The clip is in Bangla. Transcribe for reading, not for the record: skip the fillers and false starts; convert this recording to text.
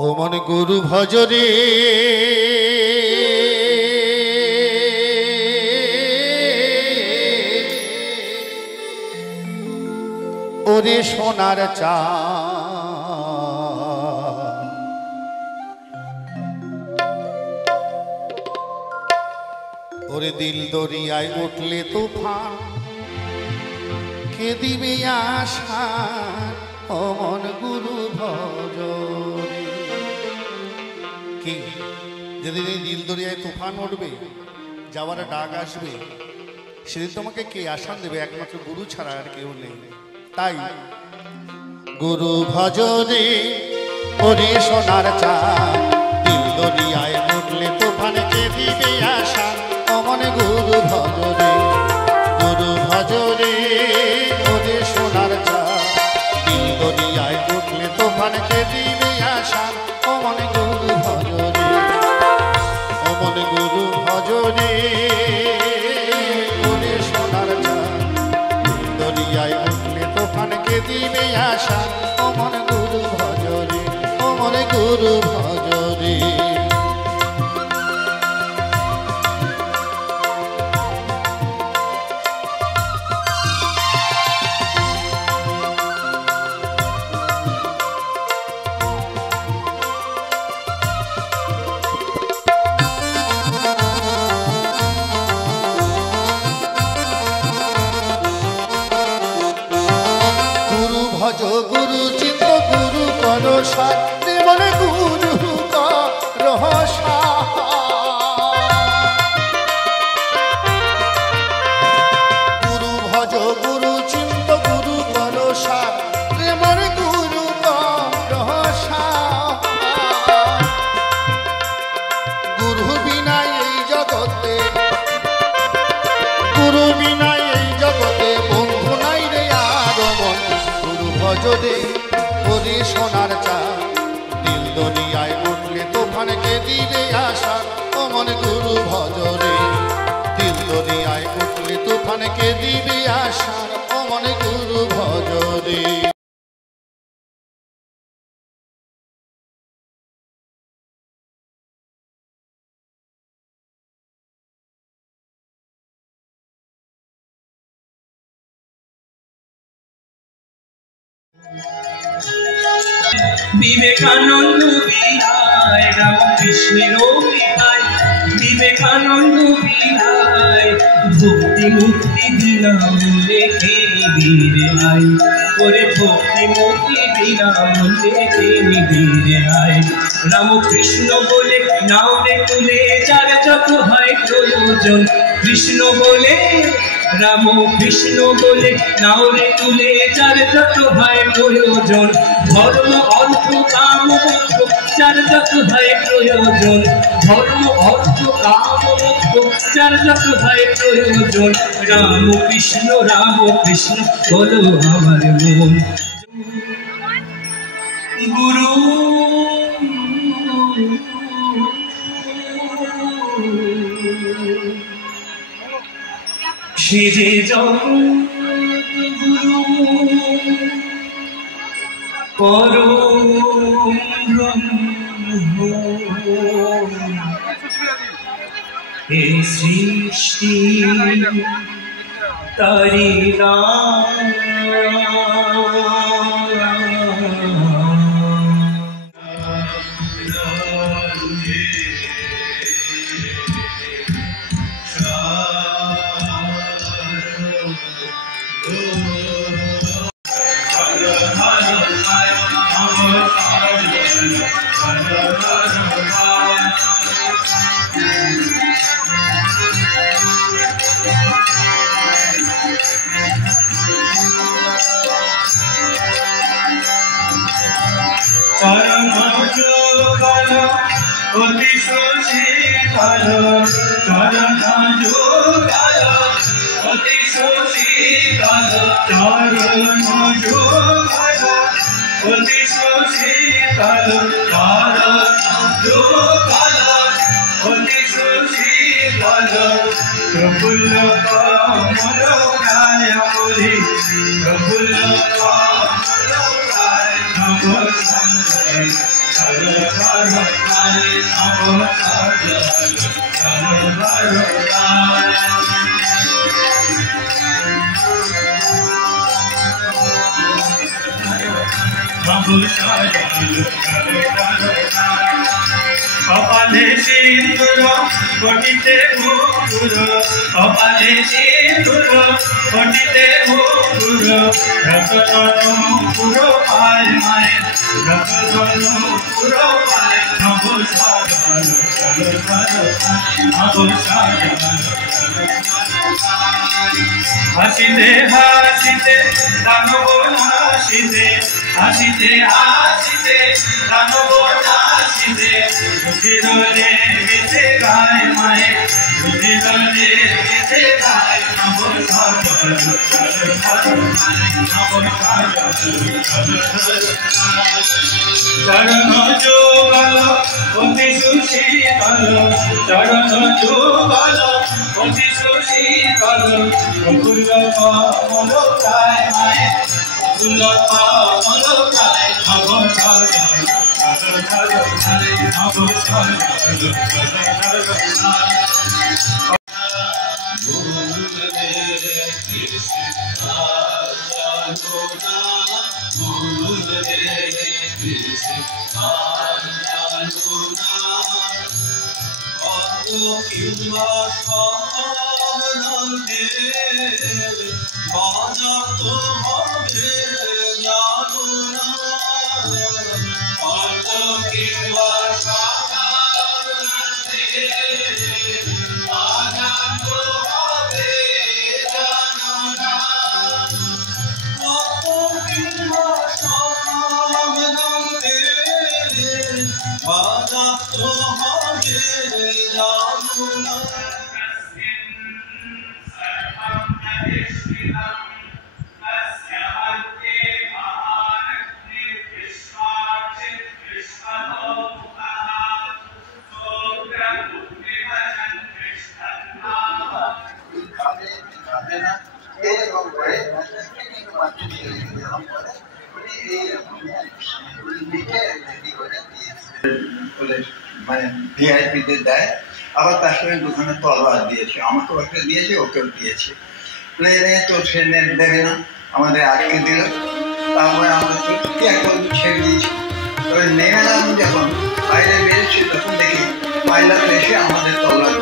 ও মন গুরু ভজরে ওরে সোনার চা ওরে দিল দরিয়ায় উঠলে তুফান কে দিবে আশা ও মন গুরু ভজরে। কি যেদিন এই দিল দরিয়ায় তুফান উঠবে, যাওয়ার ডাক আসবে, সেদিন তোমাকে কে আশান দেবে? একমাত্র গুরু ছাড়া আর কেউ নেই। তাই গুরু ভজরে ওরে সোনার চা দিল দরিয়ায় উঠলে তুফান কে দিবে আশা ও মন গুরু ভজরে। গুরু ভজরে ওরে সোনার চা দিল দরিয়ায় উঠলে তুফান কে দিবে আশা ও মন গুরু ভজরে। ও মন গুরু ভজরে ওরে সোনার চা দিল দরিয়ায় উঠলে তুফান কে দিবে আশা ও মন গুরু ভজরে। ও মন গুরু ভজরে। ভজ গুরু চিত্ত গুরু করসা মনে গুরু রহসা। গুরু ভজ গুরু চিত্ত গুরু করসা মনে গুরু রহসা। গুরু বিনা এই জগতে, গুরু বিনা এই জগতে বন্ধু নাই রে আর মন। ভজরে ওরে সোনার চা দিল দরিয়ায় উঠলে তুফান কে দিবে আশা ও মন গুরু ভজরে। দিল দরিয়ায় উঠলে তুফান কে দিবে আশা ও মন গুরু ভজরে। বিবেকানন্দ বিহায় রামকৃষ্ণের বিহায়, বিবেকানন্দ বিহায় ভক্তি মুক্তি বিনামূল্যে কে নিবিড়ে আয়। ওরে ভক্তি মুক্তি বিনামূল্যে কে নিবিড়ে আয়। রামকৃষ্ণ বলে নাও রে তুলে যার যত হয় প্রয়োজন। কৃষ্ণ বলে রাম কৃষ্ণ বলে নাও রে তুলে যার যত হয় প্রয়োজন। ধর্ম অর্থ কাম মোক্ষ যার যত হয় প্রয়োজন। ধর্ম অর্থ কাম মোক্ষ যার যত হয় প্রয়োজন। রাম কৃষ্ণ বলো আমার মন। গুরু সে যে জগৎগুরু পরম ব্রহ্ম, এ সৃষ্টি তারি নাম। অতি শশীতল চরণ যুগল, অতি শশীতল চরণ যুগল, অতি শশীতল চরণ যুগল, অতি শশীতল প্রফুল্ল কমল গায় প্রফুল্ল কমল গায় কপালে সিঁদুর ঘটিতে মুকুর, কপালে সিঁদুর ঘটিতে মুকুর, রতন মুকুর পায় মায়ের, রতন মুকুর পায় নব সাগর নব সাগর। হাসিতে হাসিতে দানব নাসিতে, হাসিতে হাসিতে দানব নাসিতে, রুধিরে গীতে গায় মায়ে, রুধিরে গীতে গায় নব সাগর নব সাগর। চরণ যুগল অতি সুশীতল, চরণ যুগল অতি সুশীতল, প্রফুল্ল কমল প্রায় মায়ে, প্রফুল্ল কমল প্রায় নব সাগর নব সাগর। মানে ভিআইপিদের দেয়, আবার তার সঙ্গে দুখানে তলোয়ার দিয়েছে, আমাকেও একটা দিয়েছে, ওকেও দিয়েছে। প্লেনে তো ট্রেনে দেবে না, আমাদের আটকে দিল। তারপরে আমরা কি একটা ছেড়ে দিয়েছি। তবে নেমে যখন বাইরে বেরিয়েছি তখন দেখি পাইলট এসে আমাদের তলোয়ার